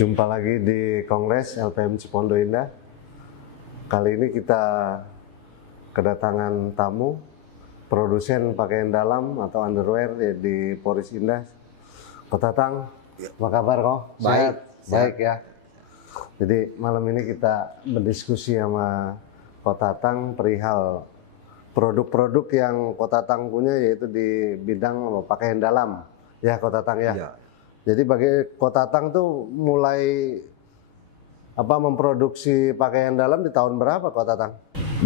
Jumpa lagi di Kongres LPM Cipondo Indah. Kali ini kita kedatangan tamu, produsen pakaian dalam atau underwear di Poris Indah, Ko Tatang. Apa kabar kok? Baik, Baik ya. Jadi malam ini kita berdiskusi sama Ko Tatang perihal produk-produk yang Ko Tatang punya, yaitu di bidang pakaian dalam. Ya Ko Tatang ya. Ya. Jadi bagi Ko Tatang tuh mulai memproduksi pakaian dalam di tahun berapa Ko Tatang?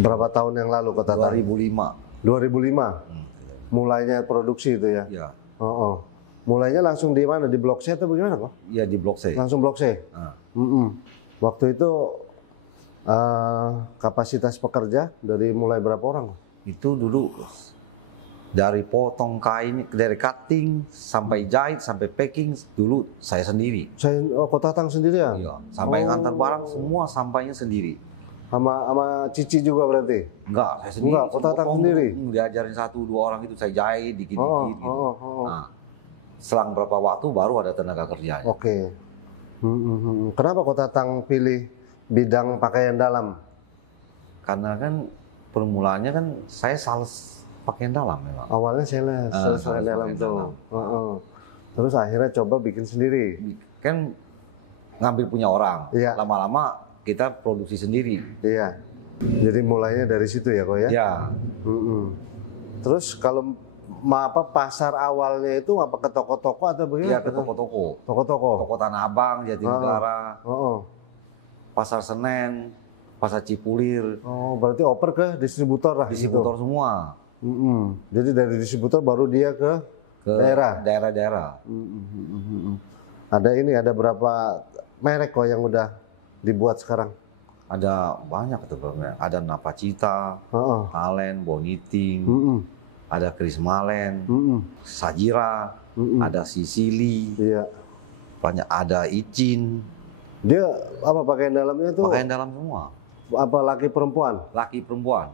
Berapa tahun yang lalu Ko Tatang? 2005. 2005. Mulainya produksi itu ya. Ya. Mulainya langsung di mana? Di Blok C atau bagaimana kok? Ya di Blok C. Langsung Blok C. Waktu itu kapasitas pekerja dari mulai berapa orang? Itu dulu dari potong kain, dari cutting sampai jahit sampai packing dulu saya sendiri. Ko Tatang sendiri ya? Iya. Sampai ngantar barang semua sampainya sendiri. Sama Cici juga berarti? Enggak, saya sendiri. Enggak, Ko Tatang sendiri. Diajarin 1-2 orang itu saya jahit dikit-dikit. Nah, selang berapa waktu baru ada tenaga kerjanya. Oke. Kenapa Ko Tatang pilih bidang pakaian dalam? Karena kan permulaannya kan saya sales pakaian dalam memang. Awalnya sales pakaian dalam tuh. Terus akhirnya coba bikin sendiri. Kan ngambil punya orang. Iya. Lama-lama kita produksi sendiri. Iya. Jadi mulainya dari situ ya kok ya? Ya. Terus kalau pasar awalnya itu apa ke toko-toko atau bagaimana? Iya, ke toko-toko. Toko-toko. Toko Tanah Abang, Jatinegara, Pasar Senen, Pasar Cipulir. Oh, berarti oper ke distributor lah. Distributor gitu. semua. Jadi dari distributor baru dia ke daerah. Daerah-daerah. Ada berapa merek kok yang udah dibuat sekarang? Ada banyak tuh, ada Napacita, Talen, Boniting, ada Chris Malen, Sajira, ada Sisili, iya. Banyak, ada Icin. Dia apa pakaian dalamnya tuh? Pakaian dalam semua. Apa laki perempuan? Laki perempuan.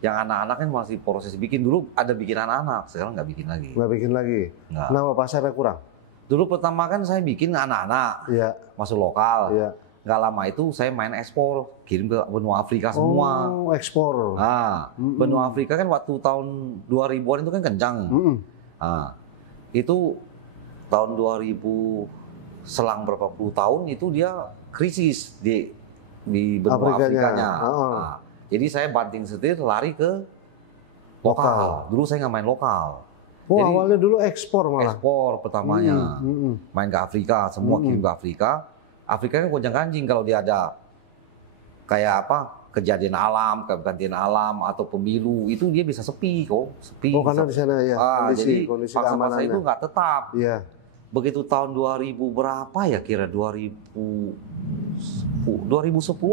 Yang anak-anak kan masih proses bikin. Dulu ada bikin anak-anak, sekarang nggak bikin lagi. Nggak bikin lagi? Nggak. Kenapa pasarnya kurang? Dulu pertama kan saya bikin anak-anak, iya. masuk lokal. Iya. Nggak lama itu saya main ekspor, kirim ke benua Afrika semua. Oh, ekspor. Nah, benua Afrika kan waktu tahun 2000-an itu kan kencang. Nah, itu tahun 2000 selang berapa puluh tahun itu dia krisis di benua Afrikanya. Nah, jadi saya banting setir lari ke lokal. Dulu saya nggak main lokal. Jadi, awalnya dulu ekspor malah. Ekspor pertamanya. Main ke Afrika, semua kirim ke Afrika. Afrika kan gonjang-ganjing kalau dia ada kayak kejadian alam, kegantian alam atau pemilu, itu dia bisa sepi kok. Sepi. Oh, karena di sana ya kondisi paksa-paksa itu nggak tetap. Iya. Begitu tahun 2000 berapa ya kira 2010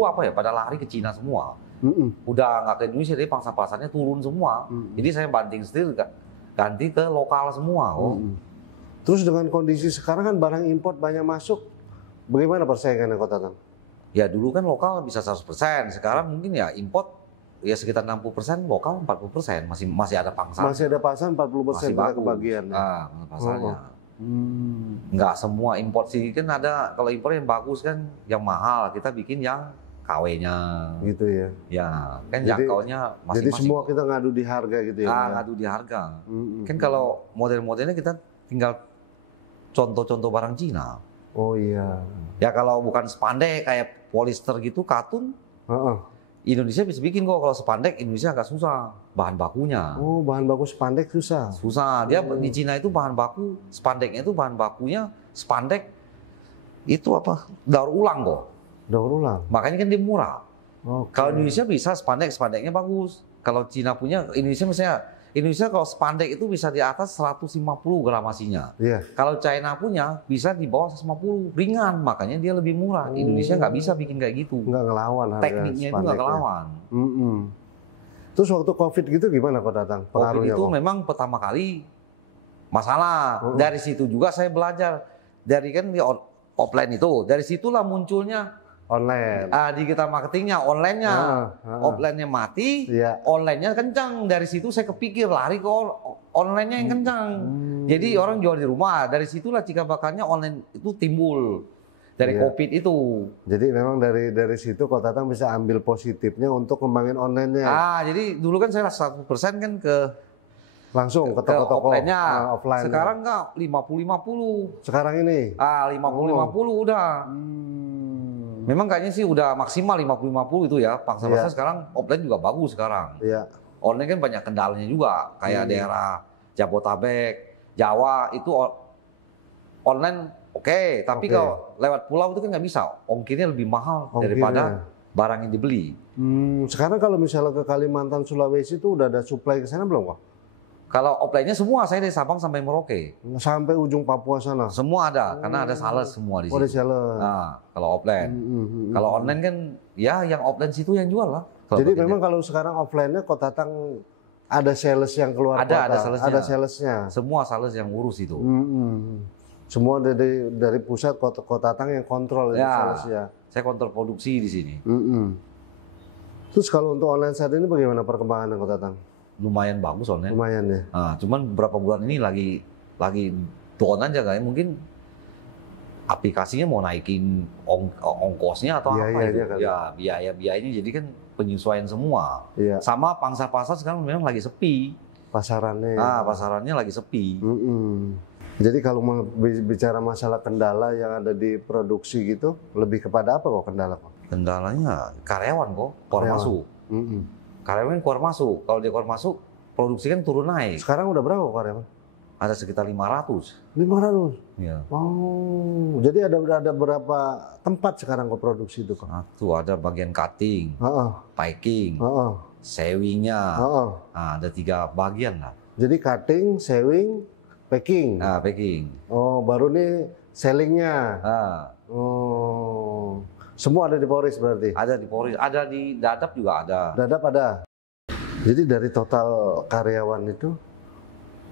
apa ya, pada lari ke Cina semua. Udah nggak ke Indonesia, jadi pangsa-pasarnya turun semua. Jadi saya banting setir ganti ke lokal semua. Terus dengan kondisi sekarang kan barang import banyak masuk, bagaimana persaingannya Ko Tatang? Ya dulu kan lokal bisa 100%, sekarang mungkin ya import ya sekitar 60%, lokal 40%, masih ada pasar. Masih ada pasar 40% kita kebagian. Pasarnya. Nggak semua import sih, kan ada kalau impor yang bagus kan yang mahal, kita bikin yang KW-nya. Gitu ya. Ya, kan jangkaunya masing-masing. Jadi semua kita ngadu di harga gitu ya. Ngadu di harga. Kan kalau model-modelnya kita tinggal contoh-contoh barang Cina. Oh iya. Ya kalau bukan spandek kayak polyester gitu, katun, Indonesia bisa bikin kok. Kalau spandek Indonesia agak susah bahan bakunya. Oh, bahan baku spandek susah. Susah. Dia di Cina itu bahan baku spandeknya itu bahan bakunya spandek itu daur ulang kok. Daur ulang. Makanya kan dia murah. Okay. Kalau Indonesia bisa spandeknya bagus. Kalau Cina punya, Indonesia kalau spandek itu bisa di atas 150 gramasinya. Iya. Kalau China punya bisa di bawah 150, ringan, makanya dia lebih murah. Indonesia nggak bisa bikin kayak gitu. Nggak ngelawan harga tekniknya itu nggak ngelawan. Terus waktu COVID gitu gimana Ko Tatang? COVID itu memang pertama kali masalah. Dari situ juga saya belajar. Dari kan di offline itu, dari situlah munculnya online. Digital marketingnya, online-nya. Offline-nya mati, online-nya kencang. Dari situ saya kepikir lari ke online-nya yang kencang. Jadi orang jual di rumah. Dari situlah cikal bakalnya online itu timbul. dari Iya. COVID itu. Jadi memang dari situ Kota Tatang bisa ambil positifnya untuk kembangin online-nya. Jadi dulu kan saya 100% kan ke Langsung ke toko-toko offline-nya. offline. Sekarang enggak 50-50. Sekarang ini. 50-50 udah. Memang kayaknya sih udah maksimal 50-50 itu ya. Pangsa-pasar sekarang offline juga bagus sekarang. Iya. Online kan banyak kendalanya juga. Kayak daerah Jabotabek, Jawa itu online oke. Tapi kalau lewat pulau itu kan nggak bisa. Ongkirnya lebih mahal daripada barang yang dibeli. Sekarang kalau misalnya ke Kalimantan, Sulawesi itu udah ada supply ke sana belum kok? Kalau offline-nya semua, saya dari Sabang sampai Merauke. Sampai ujung Papua sana? Semua ada, karena ada sales semua di situ. Oh, ada sales. Nah, kalau offline. Kalau online kan, ya yang offline situ yang jual lah. Jadi memang kalau sekarang offline-nya Kota Tatang ada sales yang keluar kota? Ada salesnya. Ada salesnya? Semua sales yang ngurus itu. Semua dari pusat Kota Tatang yang kontrol itu salesnya? Saya kontrol produksi di sini. Terus kalau untuk online saat ini bagaimana perkembangan Kota Tatang? Lumayan bagus online. Lumayan ya. Nah, cuman beberapa bulan ini lagi down aja kayak mungkin aplikasinya mau naikin ongkosnya atau apa itu. Ya biayanya jadi kan penyesuaian semua. Iya. Sama pangsa pasar sekarang memang lagi sepi. Pasarannya. Pasarannya lagi sepi. Jadi kalau mau bicara masalah kendala yang ada di produksi gitu, lebih kepada apa kok kendala kok? Kendalanya karyawan kok, keluar masuk. Karyawan keluar masuk. Kalau dia keluar masuk, produksi kan turun naik. Sekarang udah berapa karyawan? Ada sekitar 500. 500? Iya. Oh, jadi ada berapa tempat sekarang kok produksi itu kok? Nah, tuh ada bagian cutting, packing, sewingnya. Nah, ada 3 bagian lah. Jadi cutting, sewing, packing. Nah, packing. Oh, baru nih sellingnya. Oh, semua ada di Polres berarti? Ada di Polres, ada di Dadap juga ada. Dadap ada. Jadi dari total karyawan itu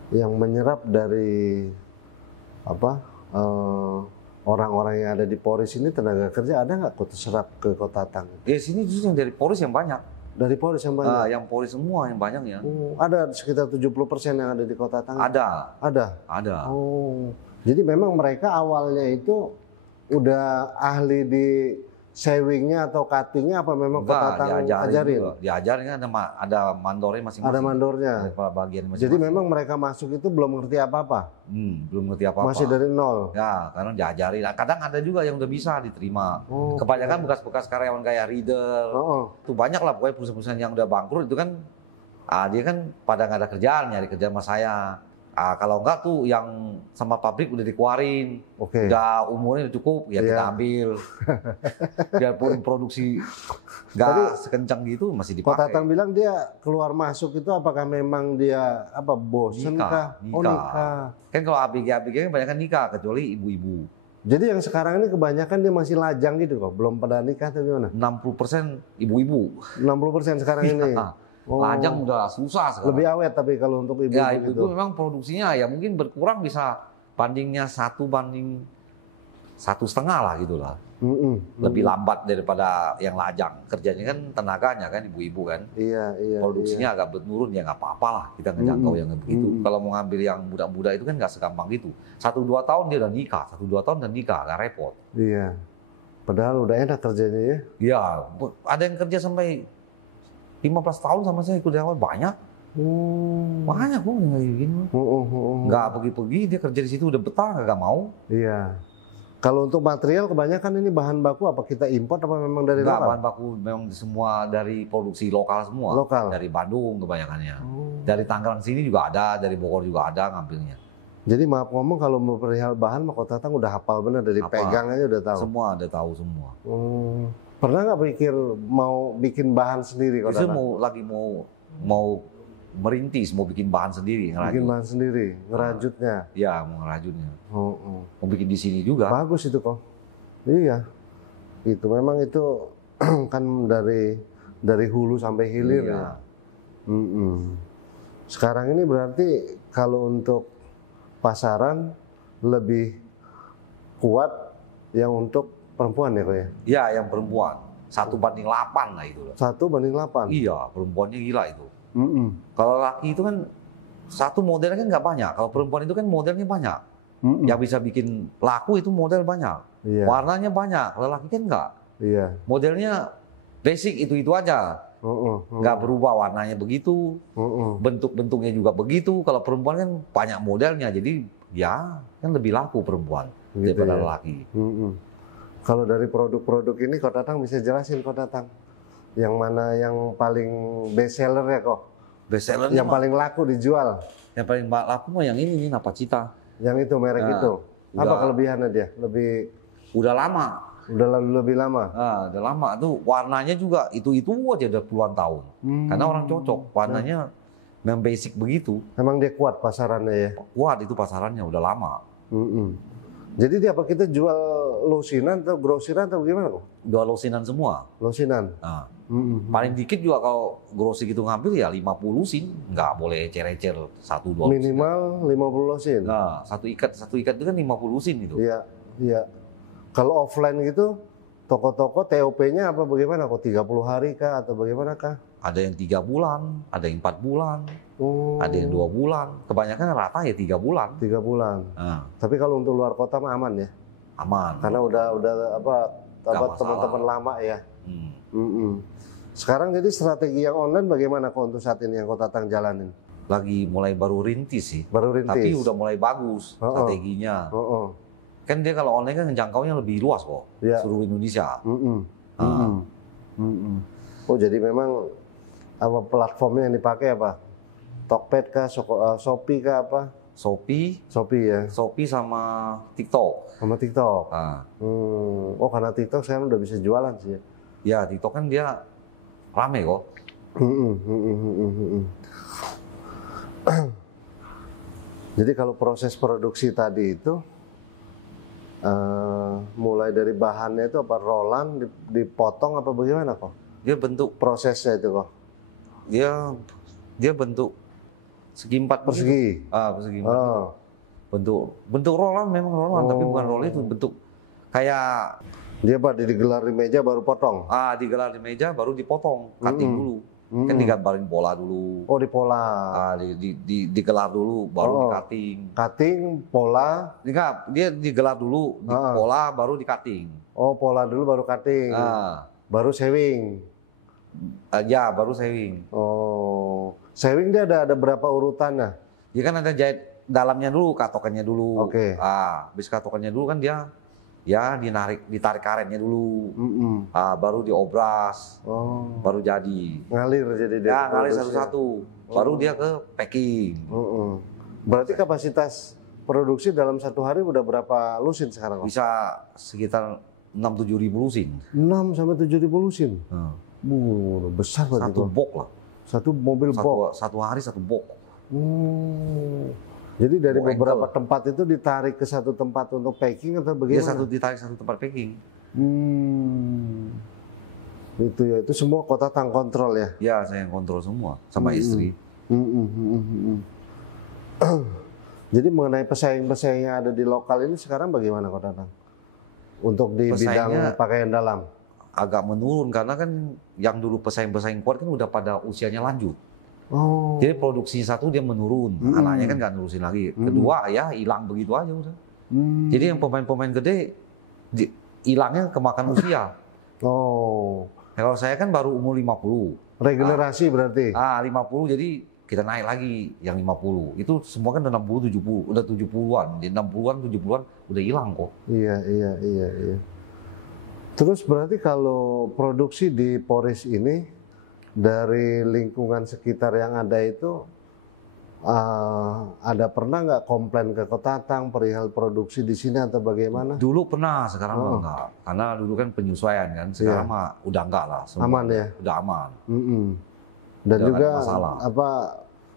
yang menyerap dari orang-orang yang ada di Polres ini tenaga kerja ada nggak kok terserap ke Kota Tatang? Di sini justru yang dari Polres yang banyak. Dari Polres yang banyak? Yang Polres semua yang banyak ya. Ada sekitar 70% yang ada di Kota Tatang? Ada. Oh, jadi memang mereka awalnya itu udah ahli di sewingnya atau cuttingnya apa memang Kota Tatang ajarin? Diajarin kan ada mandornya masing-masing. Ada mandornya. Ada bagian masing-masing. Jadi memang mereka masuk itu belum ngerti apa-apa. Belum ngerti apa-apa. Masih dari nol. Ya, karena diajarin. Kadang ada juga yang udah bisa diterima. Kebanyakan bekas-bekas karyawan kayak Reader. Itu banyak lah pokoknya perusahaan-perusahaan yang udah bangkrut itu kan. Dia kan pada nggak ada kerjaan, nyari kerjaan sama saya. Kalau enggak tuh yang sama pabrik udah dikeluarin, udah umurnya udah cukup, ya kita ambil. Biarpun produksi nggak sekencang gitu masih dipakai. Kota Tatang bilang dia keluar masuk itu apakah memang dia bosen kah? Nikah. Kan kalau ABG kan banyak kan nikah kecuali ibu-ibu. Jadi yang sekarang ini kebanyakan dia masih lajang gitu kok, belum pada nikah atau gimana? 60% ibu-ibu. 60% sekarang ini. Lajang udah susah sekarang. Lebih awet tapi kalau untuk ibu-ibu ya, ibu-ibu memang produksinya ya mungkin berkurang bisa bandingnya 1 banding 1,5 lah gitu lah. Lebih lambat daripada yang lajang. Kerjanya kan tenaganya kan ibu-ibu kan. Iya. Produksinya agak menurun ya nggak apa-apa lah kita ngejangkau yang begitu. Kalau mau ngambil yang muda-muda itu kan nggak segampang gitu. 1-2 tahun dia udah nikah, 1-2 tahun udah nikah, nggak repot. Iya. Padahal udah enak kerjanya ya. Iya, ada yang kerja sampai 15 tahun sama saya ikut awal banyak. Banyak kok yang kayak gini. Nggak pergi-pergi dia kerja di situ udah betah nggak mau. Iya. Kalau untuk material kebanyakan ini bahan baku apa kita import apa memang dari lokal? Bahan baku memang semua dari produksi lokal semua. Lokal. Dari Bandung kebanyakannya. Dari Tangerang sini juga ada, dari Bogor juga ada ngambilnya. Jadi maaf ngomong kalau mau perihal bahan Kota Tatang udah hafal bener dari pegang aja udah tahu. Semua udah tahu semua. Pernah nggak pikir mau bikin bahan sendiri Kota Tatang? mau merintis, mau bikin bahan sendiri, ngerajut. Bikin bahan sendiri, ngerajutnya. Iya, mau ngerajutnya. Mau bikin di sini juga. Bagus itu kok. Iya. Itu memang itu kan dari hulu sampai hilir ya. Sekarang ini berarti kalau untuk pasaran lebih kuat yang untuk perempuan ya kok ya? Iya, yang perempuan. 1:8 lah itu. 1:8? Iya, perempuannya gila itu. Kalau laki itu kan satu modelnya kan nggak banyak. Kalau perempuan itu kan modelnya banyak. Yang bisa bikin laku itu model banyak. Iya. Warnanya banyak, lelaki kan enggak. Iya. Modelnya basic itu aja. Nggak berubah warnanya begitu, bentuk-bentuknya juga begitu. Kalau perempuan kan banyak modelnya, jadi ya kan lebih laku perempuan Gitu daripada ya. lelaki. Kalau dari produk-produk ini Ko Tatang bisa jelasin Ko Tatang yang mana yang paling best seller ya kok? Best seller Yang paling laku dijual? yang paling laku mah yang ini nih Napacita. Yang itu merek Nah, itu. Apa udah- kelebihannya dia? Udah lama. Udah lebih lama. Udah lama tuh warnanya juga itu aja udah puluhan tahun. Karena orang cocok warnanya memang basic begitu. Emang dia kuat pasarannya ya. Kuat itu pasarannya udah lama. Jadi dia apa kita jual losinan atau grosiran atau gimana kok? Udah losinan semua. Losinan. Nah, paling dikit juga kalau grosir gitu ngambil ya 50 lusin, nggak boleh cerecer 1-2 lusin. Minimal 50 losin. Nah, satu ikat itu kan 50 lusin itu. Iya, iya. Kalau offline gitu, toko-toko TOP-nya apa bagaimana kok? 30 hari kah atau bagaimana kah? Ada yang 3 bulan, ada yang 4 bulan, Oh, ada yang 2 bulan. Kebanyakan rata ya 3 bulan. 3 bulan. Nah, Tapi kalau untuk luar kota mah aman ya. aman. Karena udah masalah. teman-teman lama ya. Hmm. Sekarang jadi strategi yang online bagaimana kok untuk saat ini yang Ko Tatang jalanin? Lagi mulai baru rintis sih. Baru rintis. Tapi udah mulai bagus Oh, oh. strateginya. Oh. Kan dia kalau online kan jangkaunya lebih luas kok. Iya. Seluruh Indonesia. Ah. Oh jadi memang apa platformnya yang dipakai apa? Tokped kah, Shopee kah apa? Shopee Ya, sama TikTok. sama TikTok. Nah, Oh karena TikTok sekarang udah bisa jualan sih ya. ya TikTok kan dia rame kok. Jadi kalau proses produksi tadi itu mulai dari bahannya itu apa rolan dipotong apa bagaimana kok? Dia bentuk Prosesnya itu kok? dia bentuk segi empat Persegi. begitu. Persegi empat. Oh. Bentuk rolan memang rolan tapi bukan roll itu bentuk kayak Dia apa digelar di meja baru potong? digelar di meja baru dipotong, cutting dulu. Kan digambarin pola dulu. Oh di pola. Digelar dulu baru Oh. di cutting. Cutting, pola. Enggak, dia digelar dulu, di pola baru di cutting. Oh pola dulu baru cutting. Baru sewing. Ya baru sewing. Oh, sewing dia ada berapa urutannya? Dia kan ada jahit dalamnya dulu, katokannya dulu. Oke. Habis katokannya dulu kan dia ya ditarik karetnya dulu. Baru diobras. Oh, Baru jadi. ngalir jadi dia. Ya ngalir produksinya. satu-satu. Baru dia ke packing. Berarti kapasitas produksi dalam satu hari udah berapa lusin sekarang? Bisa sekitar 6-7 ribu lusin. 6 sampai 7 ribu lusin. Besar berarti Satu Bang. box lah. Satu mobil box. Satu hari satu box. Jadi dari Box beberapa engkel. tempat itu ditarik ke satu tempat untuk packing atau Dia bagaimana? ditarik satu tempat packing. Itu ya, itu semua Ko Tatang kontrol ya. Ya saya yang kontrol semua sama istri. Jadi mengenai pesaing-pesaing yang ada di lokal ini sekarang bagaimana Ko Tatang? Untuk di Pesaingnya- bidang pakaian dalam. Agak menurun karena kan yang dulu pesaing-pesaing kuat kan udah pada usianya lanjut. Oh. Jadi produksi satu dia menurun, anaknya kan nggak nurusin lagi. Kedua ya hilang begitu aja udah. Jadi yang pemain-pemain gede hilangnya kemakan usia. Oh. Ya, kalau saya kan baru umur 50. Regenerasi berarti. 50 jadi kita naik lagi yang 50. Itu semua kan udah 60 70, udah 70-an. Di 60-an 70-an udah hilang kok. Iya. Terus berarti kalau produksi di Poris ini dari lingkungan sekitar yang ada itu ada pernah nggak komplain ke Ko Tatang perihal produksi di sini atau bagaimana? Dulu pernah, sekarang mah enggak. Karena dulu kan penyesuaian kan, sekarang mah udah enggak lah. Semua Aman ya? Udah aman. Dan Udah nggak juga ada masalah. apa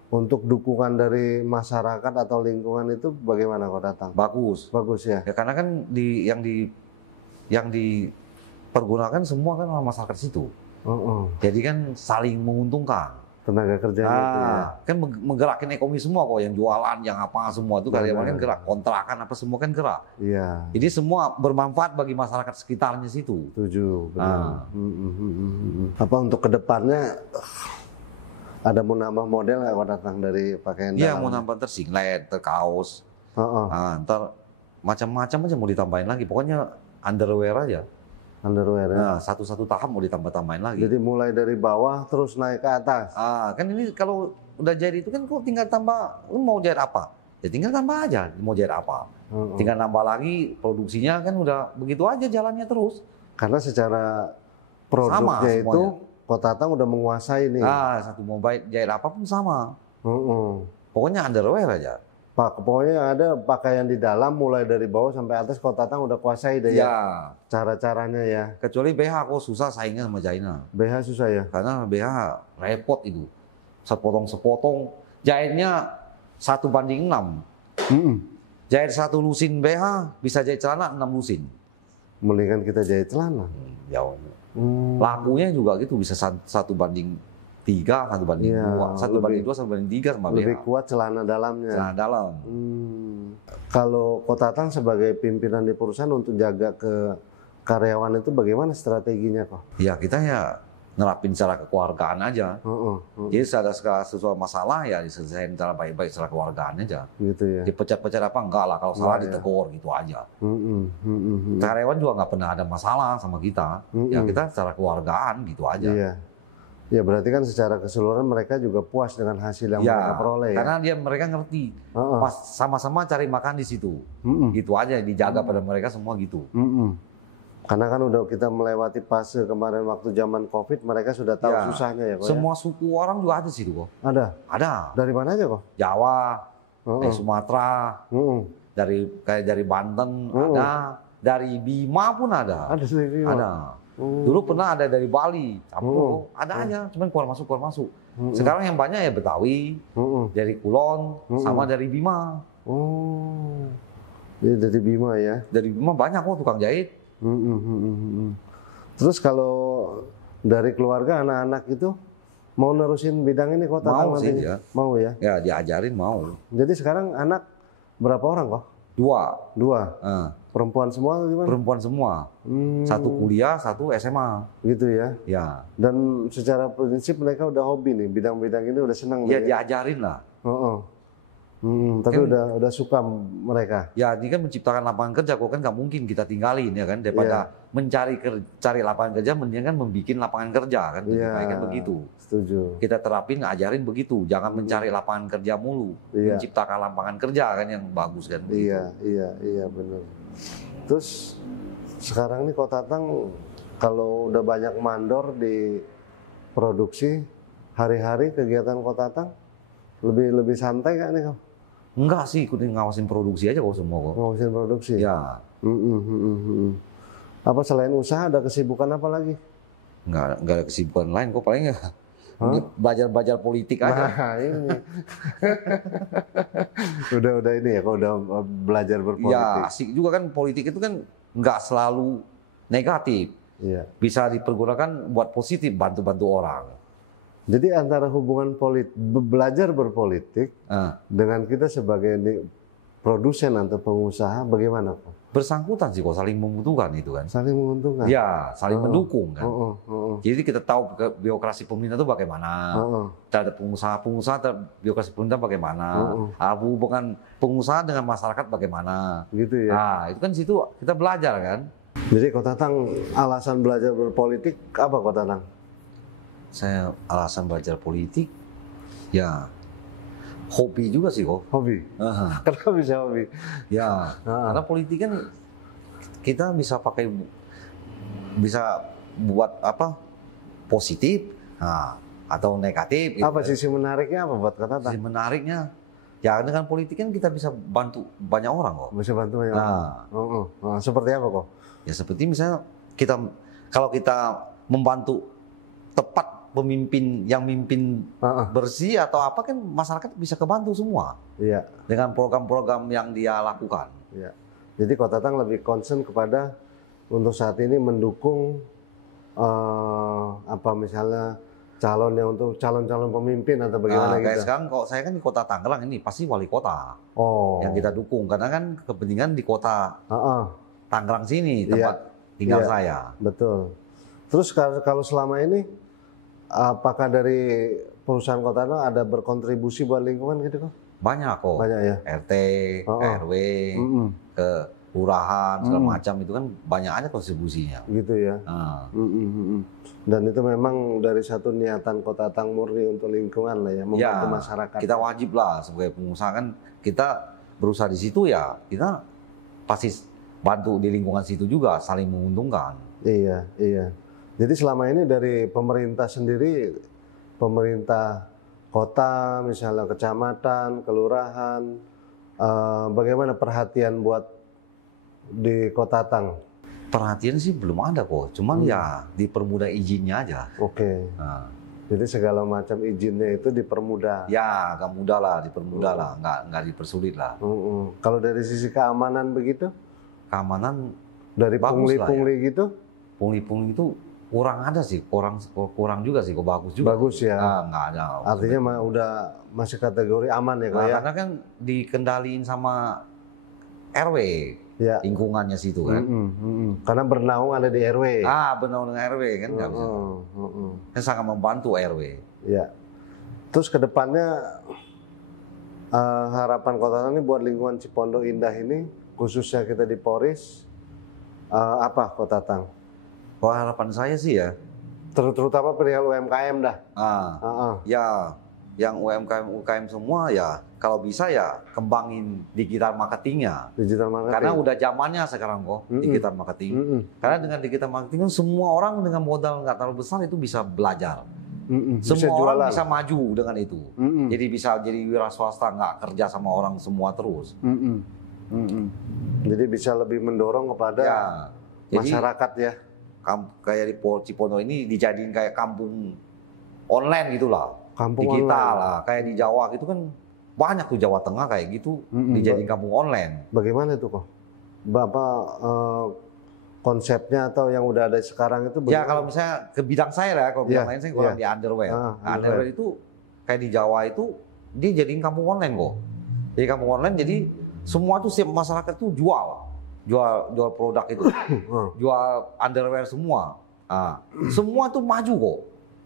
untuk dukungan dari masyarakat atau lingkungan itu bagaimana Ko Tatang? Bagus. Bagus ya. Ya karena kan yang dipergunakan semua kan orang masyarakat situ. Jadi kan saling menguntungkan. Tenaga kerjanya itu ya. Kan menggerakin ekonomi semua kok, yang jualan, yang apa semua itu karyawan kan gerak, kontrakan apa semua kan gerak. Iya. Jadi semua bermanfaat bagi masyarakat sekitarnya situ. Setuju, benar. Apa untuk kedepannya ada mau nambah model nggak Ko Tatang dari pakaian Dia dalam? mau nambah tersinglet, terkaos. Nah, ntar macam-macam aja mau ditambahin lagi. Pokoknya underwear aja. Underwear ya. Nah, satu-satu tahap mau ditambah-tambahin lagi. Jadi mulai dari bawah terus naik ke atas. Kan ini kalau udah jahit itu kan kok tinggal tambah, lu mau jahit apa? Ya tinggal tambah aja, mau jahit apa. Tinggal nambah lagi, produksinya kan udah begitu aja jalannya terus. Karena secara produknya itu Kotatang udah menguasai nih. Satu mau jahit apapun sama. Pokoknya underwear aja. Pokoknya ada pakaian di dalam mulai dari bawah sampai atas Kotatang udah kuasai deh ya. Cara-caranya ya. Kecuali BH kok susah saingnya sama China. BH susah ya? Karena BH repot itu. Sepotong-sepotong. Jahitnya 1:6. Jahit 1 lusin BH bisa jahit celana 6 lusin. Mendingan kita jahit celana. Lakunya juga gitu bisa 1:3, 1:2, 1:2, 1:3 sama BH. Lebih kuat celana dalamnya. Celana dalam. Kalau Kotatang sebagai pimpinan di perusahaan untuk jaga ke karyawan itu bagaimana strateginya kok? Ya kita ya nerapin secara kekeluargaan aja. Jadi ada sesuatu masalah ya diselesaikan secara baik-baik secara kekeluargaan aja. Gitu ya. Dipecat-pecat apa enggak lah, kalau salah ditegur gitu aja. Karyawan juga nggak pernah ada masalah sama kita. Ya kita secara kekeluargaan gitu aja. Iya. Ya berarti kan secara keseluruhan mereka juga puas dengan hasil yang mereka peroleh ya. Karena mereka ngerti pas sama-sama cari makan di situ. Gitu aja dijaga pada mereka semua gitu. Karena kan udah kita melewati fase kemarin waktu zaman Covid, mereka sudah tahu susahnya ya kok. Semua suku orang juga ada sih kok. Ada. Dari mana aja kok? Jawa, dari Sumatera, dari Banten ada, dari Bima pun ada. Ada dari Bima. Ada. Dulu pernah ada dari Bali, campur, ada aja, cuman keluar masuk. Sekarang yang banyak ya Betawi, dari Kulon, sama dari Bima. Jadi dari Bima ya? Dari Bima banyak kok tukang jahit. Terus kalau dari keluarga anak-anak itu mau nerusin bidang ini kok? Mau sih ya. Mau ya? Ya diajarin mau. Jadi sekarang anak berapa orang kok? Dua. Perempuan semua atau gimana? Perempuan semua. Satu kuliah, satu SMA. Gitu ya? Ya. Dan secara prinsip mereka udah hobi nih, bidang-bidang ini udah senang. Ya diajarin lah. Tapi kan, udah suka mereka. Ya ini kan menciptakan lapangan kerja, kok kan nggak mungkin kita tinggalin ya kan, daripada cari lapangan kerja, mendingan kan membuat lapangan kerja kan, kan begitu. Setuju. Kita terapin, ngajarin begitu, jangan mencari lapangan kerja mulu, menciptakan lapangan kerja kan yang bagus kan. Iya benar. Terus sekarang nih Kotatang kalau udah banyak mandor di produksi, hari-hari kegiatan Kotatang lebih santai gak nih kau? Enggak sih, ikutin ngawasin produksi aja kok semua kok. Ngawasin produksi? Ya. Apa selain usaha ada kesibukan apa lagi? Enggak ada kesibukan lain kok, paling ya belajar politik aja. Nah ini. udah ini ya, kau udah belajar berpolitik. Ya asik juga kan, politik itu kan nggak selalu negatif. Iya. Bisa dipergunakan buat positif, bantu-bantu orang. Jadi antara hubungan belajar berpolitik dengan kita sebagai produsen atau pengusaha bagaimana Pak? Bersangkutan sih kok, saling membutuhkan itu kan. Saling menguntungkan? Ya, saling mendukung kan. Jadi kita tahu birokrasi pemerintah itu bagaimana, terhadap pengusaha birokrasi pemerintah bagaimana, hubungan pengusaha dengan masyarakat bagaimana. Gitu ya? Nah, itu kan situ kita belajar kan. Jadi Kotatang alasan belajar berpolitik apa Kotatang? Saya alasan belajar politik, ya hobi juga sih kok. Hobi? Kenapa bisa hobi? Ya, karena politik kan kita bisa buat apa, positif, atau negatif. Gitu. Apa sisi menariknya apa buat Kotatang? Sisi menariknya, ya dengan politik kan kita bisa bantu banyak orang kok. Bisa bantu banyak orang. Seperti apa kok? Ya seperti misalnya kalau kita membantu tepat pemimpin yang mimpin bersih atau apa, kan masyarakat bisa kebantu semua. Iya. Dengan program-program yang dia lakukan. Iya. Jadi Kotatang lebih concern kepada untuk saat ini mendukung misalnya calon-calon pemimpin atau bagaimana gitu. Kayak sekarang kalau saya kan di Kota Tangerang ini pasti wali kota yang kita dukung, karena kan kepentingan di kota Tangerang sini tempat tinggal saya. Betul. Terus kalau selama ini apakah dari perusahaan Kotatang ada berkontribusi buat lingkungan gitu kok? Banyak kok. Banyak ya. RT, RW, ke kelurahan segala macam itu kan banyak aja kontribusinya. Gitu ya. Dan itu memang dari satu niatan Kota Tang murni untuk lingkungan lah ya, membantu masyarakat. Kita wajib lah sebagai pengusaha kan kita berusaha di situ ya, kita pasti bantu di lingkungan situ juga, saling menguntungkan. Iya, iya. Jadi selama ini dari pemerintah sendiri, pemerintah kota, misalnya kecamatan, kelurahan, bagaimana perhatian buat di Kota Tang? Perhatian sih belum ada kok, cuman ya dipermudah izinnya aja. Oke. Nah. Jadi segala macam izinnya itu dipermudah. Ya, agak mudah lah, dipermudah lah, nggak dipersulit lah. Kalau dari sisi keamanan begitu? Keamanan dari pungli-pungli ya. Gitu? Pungli-pungli itu kurang ada sih, kurang juga sih, kok bagus juga. Bagus ya. Nggak ada. Artinya udah masih kategori aman ya kok ya? Karena kan dikendaliin sama RW. Ya. Lingkungannya situ kan. Karena bernaung ada di RW. Bernaung dengan RW kan nggak bisa. Kan sangat membantu RW. Ya. Terus kedepannya harapan Kota Tang ini buat lingkungan Cipondo Indah ini, khususnya kita di Poris, apa Kota Tang? Harapan saya sih ya. Terutama perihal UMKM dah. Ya, yang UMKM semua ya. Kalau bisa ya kembangin digital marketingnya. Digital marketing. Karena udah zamannya sekarang kok digital marketing. Karena dengan digital marketing semua orang dengan modal nggak terlalu besar itu bisa belajar. Semua orang bisa maju dengan itu. Jadi bisa jadi wira swasta, nggak kerja sama orang semua terus. Jadi bisa lebih mendorong kepada masyarakat ya. Kayak di Cipondo ini dijadiin kayak kampung online gitulah. Kampung digital online. Lah. Kayak di Jawa gitu kan. Banyak tuh Jawa Tengah kayak gitu dijadiin kampung online. Bagaimana itu kok? Bapak konsepnya atau yang udah ada sekarang itu? Bagaimana? Ya kalau misalnya ke bidang saya lah, kalau bidang lain saya kurang di underwear. Underwear itu kayak di Jawa itu dia jadiin kampung online kok. Jadi kampung online jadi semua tuh setiap masyarakat tuh jual produk itu, jual underwear semua. Semua tuh maju kok.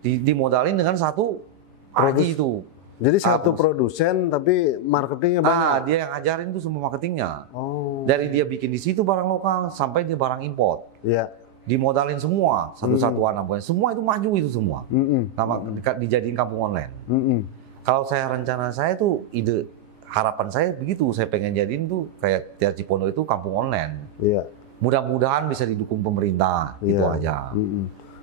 Dimodalin dengan satu aji itu. Jadi satu produsen tapi marketingnya banyak. Dia yang ngajarin tuh semua marketingnya. Dari dia bikin di situ barang lokal sampai dia barang import. Iya. Dimodalin semua satu-satuan semua itu maju itu semua. Sama dijadiin kampung online. Kalau rencana saya tuh harapan saya begitu, saya pengen jadiin tuh kayak Tiar Cipondo itu kampung online. Iya. Mudah-mudahan bisa didukung pemerintah, itu aja.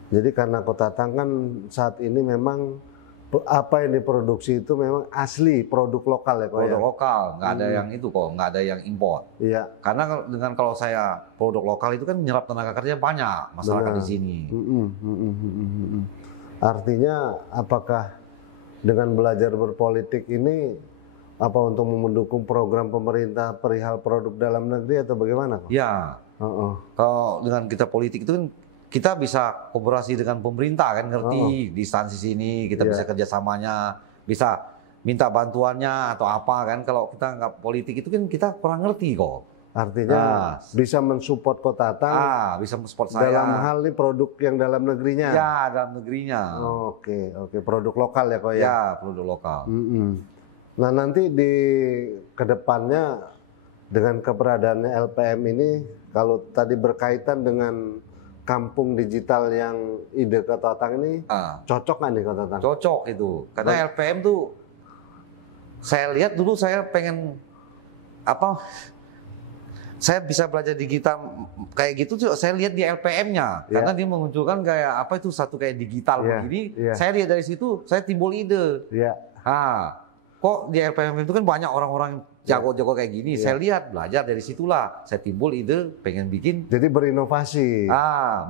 Jadi karena Kota Tang kan saat ini memang apa yang diproduksi itu memang asli produk lokal ya kok. Produk lokal, nggak ada yang itu kok, nggak ada yang import. Iya. Karena kalau saya produk lokal itu kan nyerap tenaga kerja banyak masyarakat di sini. Artinya apakah dengan belajar berpolitik ini apa untuk mendukung program pemerintah perihal produk dalam negeri atau bagaimana kok? Ya. Kalau dengan kita politik itu kan kita bisa kooperasi dengan pemerintah kan, ngerti di instansi sini kita bisa kerjasamanya, bisa minta bantuannya atau apa kan. Kalau kita nggak politik itu kan kita kurang ngerti kok. Artinya bisa mensupport Kota Tang, bisa mensupport saya dalam hal ini produk yang dalam negerinya. Ya, dalam negerinya. Oke, produk lokal ya kok ya. Ya, produk lokal. Nah nanti di kedepannya dengan keberadaannya LPM ini, kalau tadi berkaitan dengan kampung digital yang ide Kota Tang ini, cocok nggak nih Kota Tang? Cocok itu, karena LPM tuh saya lihat dulu saya pengen saya bisa belajar digital kayak gitu tuh saya lihat di LPM-nya, karena dia mengunculkan kayak apa itu satu kayak digital begini. Saya lihat dari situ saya timbul ide. Kok di LPM itu kan banyak orang-orang jago-jago kayak gini. Saya lihat belajar dari situlah saya timbul ide pengen bikin. Jadi berinovasi.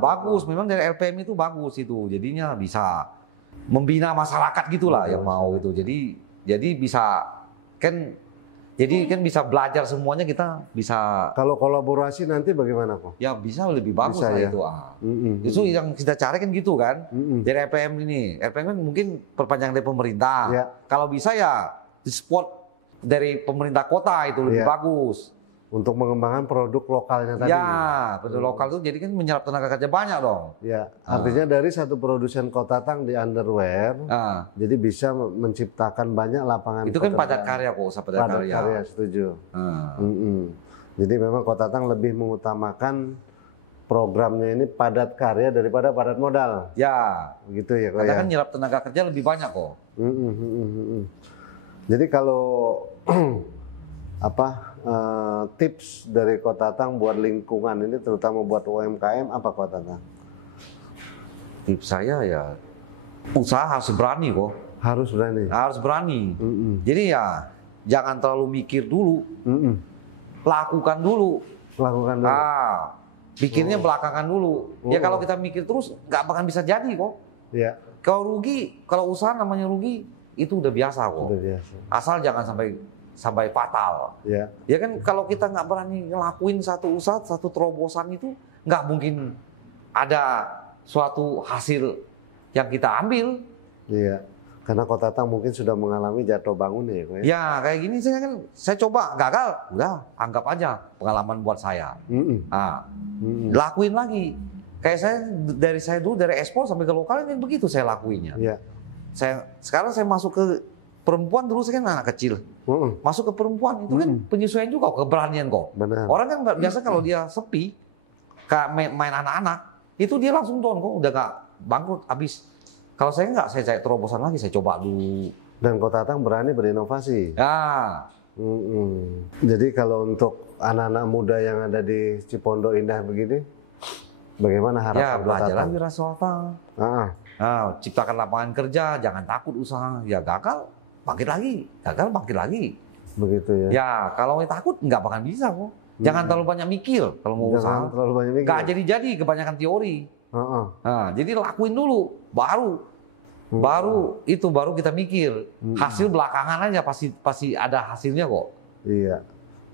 Bagus, memang dari LPM itu bagus itu. Jadinya bisa membina masyarakat gitulah yang mau itu. Jadi bisa kan. Jadi kan bisa belajar semuanya, kita bisa. Kalau kolaborasi nanti bagaimana kok? Ya bisa lebih bagus lah itu. Itu yang kita cari kan gitu kan. Dari LPM ini, LPM kan mungkin perpanjangan dari pemerintah. Kalau bisa ya di support dari pemerintah kota itu lebih bagus. untuk mengembangkan produk lokalnya tadi. Ya, produk lokal itu jadi kan menyerap tenaga kerja banyak dong. Ya, artinya dari satu produsen kotatang di underwear, jadi bisa menciptakan banyak lapangan itu kan pekerjaan. padat karya kok, usaha padat karya. Karya, setuju. Jadi memang kotatang lebih mengutamakan programnya ini padat karya daripada padat modal. Ya, gitu ya kok. Karena ya. kan nyerap tenaga kerja lebih banyak kok. Jadi kalau tips dari Kotatang buat lingkungan ini, terutama buat UMKM, apa Kotatang? Tips saya ya usaha harus berani kok. Harus berani. Harus berani. Jadi ya jangan terlalu mikir dulu. Lakukan dulu. Lakukan dulu. Pikirnya belakangan dulu. Ya kalau kita mikir terus nggak bakal bisa jadi kok. Ya. Kalau rugi, kalau usaha namanya rugi itu udah biasa kok. Udah biasa. Asal jangan sampai fatal. Ya. Ya kan kalau kita nggak berani ngelakuin satu usaha, satu terobosan itu nggak mungkin ada suatu hasil yang kita ambil. Iya. Karena Kotatang mungkin sudah mengalami jatuh bangun ya, kok ya. Ya kayak gini saya coba gagal, udah anggap aja pengalaman buat saya. Lakuin lagi. Kayak saya dulu dari ekspor sampai ke lokal ini begitu saya lakuinnya. Iya. Sekarang saya masuk ke perempuan, dulu saya kan anak kecil. Masuk ke perempuan itu kan penyesuaian juga, keberanian kok. Benar. Orang kan biasa kalau dia sepi, kayak main anak-anak, itu dia langsung down kok, udah gak bangkrut, habis. Kalau saya nggak, saya cari terobosan lagi, saya coba dulu. Dan Kotatang berani berinovasi. Ya. Jadi kalau untuk anak-anak muda yang ada di Cipondo Indah begini, bagaimana harapan Ya belajar Kotatang? lagi wiraswasta. Ciptakan lapangan kerja, jangan takut usaha. Ya gagal, bangkit lagi. Gagal, bangkit lagi. Begitu ya. Ya kalau takut nggak bakal bisa kok. Jangan terlalu banyak mikir kalau mau usaha. Terlalu banyak mikir. Nggak jadi kebanyakan teori. Jadi lakuin dulu, baru kita mikir. Hasil belakangan aja pasti ada hasilnya kok. Iya.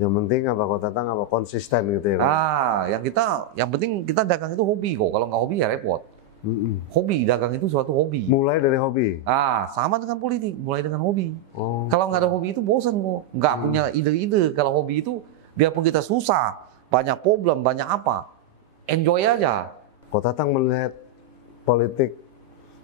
Yang penting apa Kotatang apa konsisten gitu ya. Yang penting kita dagang itu hobi kok. Kalau nggak hobi ya repot. Hobi, dagang itu suatu hobi. Mulai dari hobi. Sama dengan politik, mulai dengan hobi. Kalau nggak ada hobi itu bosan kok. Nggak punya ide-ide. Kalau hobi itu biarpun kita susah, banyak problem, banyak apa, enjoy aja. Kotatang melihat politik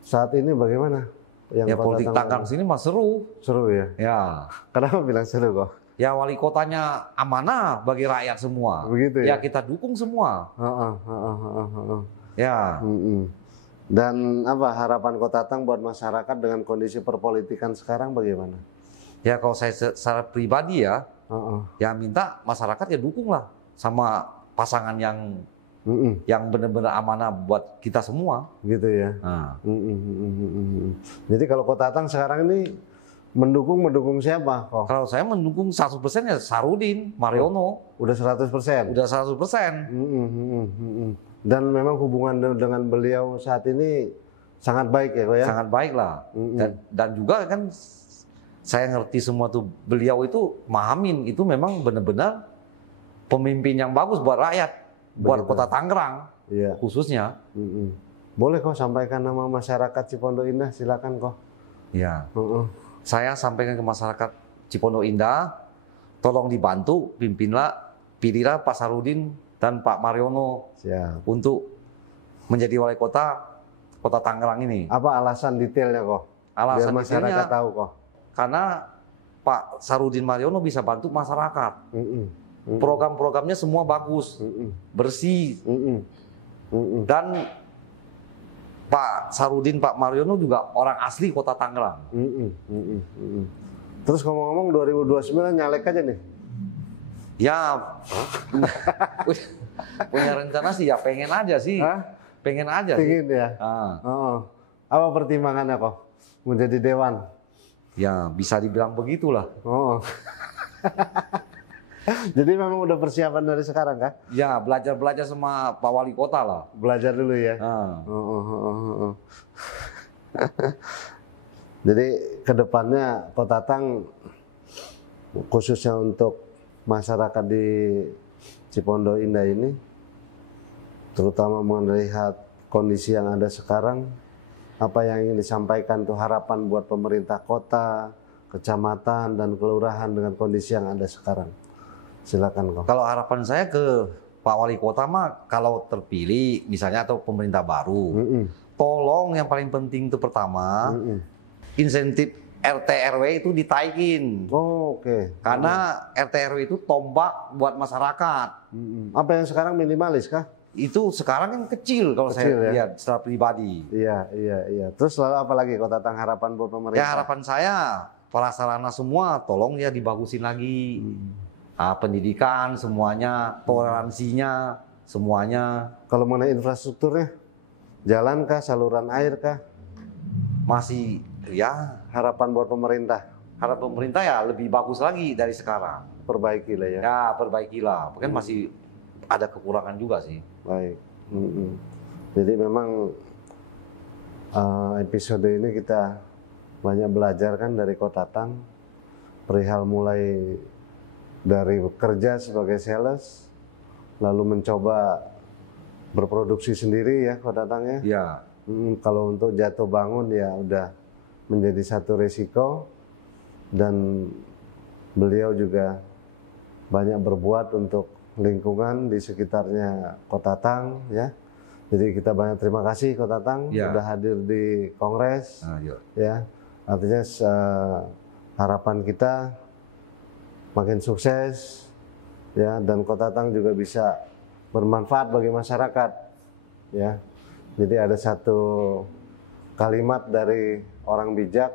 saat ini bagaimana? Ya politik Tangerang sini mah seru. Seru ya? Ya. Kenapa bilang seru kok? Ya wali kotanya amanah bagi rakyat semua. Begitu ya? Ya kita dukung semua. Ya. Dan apa harapan Kotatang buat masyarakat dengan kondisi perpolitikan sekarang bagaimana? Ya kalau saya secara pribadi ya, ya minta masyarakat ya dukung lah sama pasangan yang benar-benar amanah buat kita semua. Gitu ya. Jadi kalau Kotatang sekarang ini mendukung siapa kok? Kalau saya mendukung 100% ya Sarudin, Mariono. Udah 100%? Udah 100%. Dan memang hubungan dengan beliau saat ini sangat baik ya kok ya? Sangat baik lah. Dan juga kan saya ngerti semua tuh beliau itu mahamin itu memang benar-benar pemimpin yang bagus buat rakyat. Buat kota Tangerang khususnya. Boleh kok sampaikan nama masyarakat Cipondo Indah, silakan kok. Ya. Saya sampaikan ke masyarakat Cipondo Indah, tolong dibantu, pilihlah Pak Sarudin dan Pak Mariono untuk menjadi wali kota Tangerang ini. Apa alasan detailnya kok? Alasan biar masyarakat detailnya, tahu kok. Karena Pak Sarudin Mariono bisa bantu masyarakat. Program-programnya semua bagus, bersih, dan Pak Sarudin, Pak Mariono juga orang asli kota Tangerang. Terus ngomong-ngomong 2029 nyalek aja nih? Ya, punya rencana sih ya pengen aja sih. Pengen aja pengen sih. Ya? Apa pertimbangannya kok menjadi dewan? Ya bisa dibilang begitulah. Jadi memang udah persiapan dari sekarang kah? Ya belajar sama Pak Wali Kota lah. Belajar dulu ya. Jadi kedepannya Kotatang khususnya untuk masyarakat di Cipondo Indah ini, terutama melihat kondisi yang ada sekarang, apa yang ingin disampaikan tuh harapan buat pemerintah kota, kecamatan dan kelurahan dengan kondisi yang ada sekarang? Silakan kok. Kalau harapan saya ke Pak Wali Kota mah kalau terpilih misalnya atau pemerintah baru, tolong yang paling penting itu pertama insentif RT RW itu ditaikin. Oh, oke. Karena RT RW itu tombak buat masyarakat. Apa yang sekarang minimalis kah? Itu sekarang kan kecil kalau Kecil, saya ya? lihat secara pribadi. Iya. Terus lalu apa lagi Kota Tang harapan buat pemerintah? Ya harapan saya prasarana semua tolong ya dibagusin lagi. Pendidikan semuanya, toleransinya semuanya. Kalau mengenai infrastrukturnya, jalan kah, saluran air kah? Masih ya Harapan buat pemerintah, harap pemerintah ya lebih bagus lagi dari sekarang. perbaiki lah ya. Ya perbaikilah, kan masih ada kekurangan juga sih. Baik. Jadi memang episode ini kita banyak belajar kan dari Kota Tang, perihal mulai dari bekerja sebagai sales, lalu mencoba berproduksi sendiri ya Kota Tang ya. Ya. Kalau untuk jatuh bangun ya udah menjadi satu risiko, dan beliau juga banyak berbuat untuk lingkungan di sekitarnya Kota Tang ya. Jadi kita banyak terima kasih Kota Tang sudah hadir di Kongres ya. Artinya harapan kita makin sukses ya, dan Kota Tang juga bisa bermanfaat bagi masyarakat ya. Jadi ada satu kalimat dari orang bijak,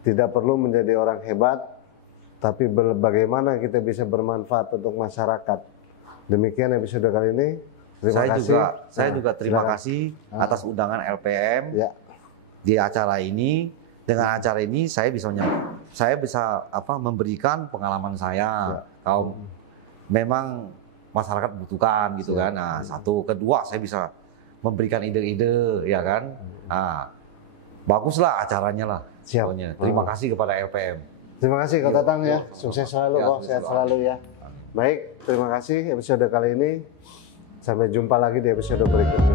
tidak perlu menjadi orang hebat, tapi bagaimana kita bisa bermanfaat untuk masyarakat. Demikian episode kali ini. Terima kasih. Saya juga terima kasih atas undangan LPM di acara ini. Dengan acara ini saya bisa memberikan pengalaman saya. Kalau memang masyarakat butuhkan gitu kan. Nah, satu, kedua saya bisa memberikan ide-ide ya kan. Baguslah acaranya lah. Siap. Terima kasih kepada LPM. Terima kasih Kota Tang ya. Sukses selalu kok, sehat selalu ya. Baik, terima kasih episode kali ini. Sampai jumpa lagi di episode berikutnya.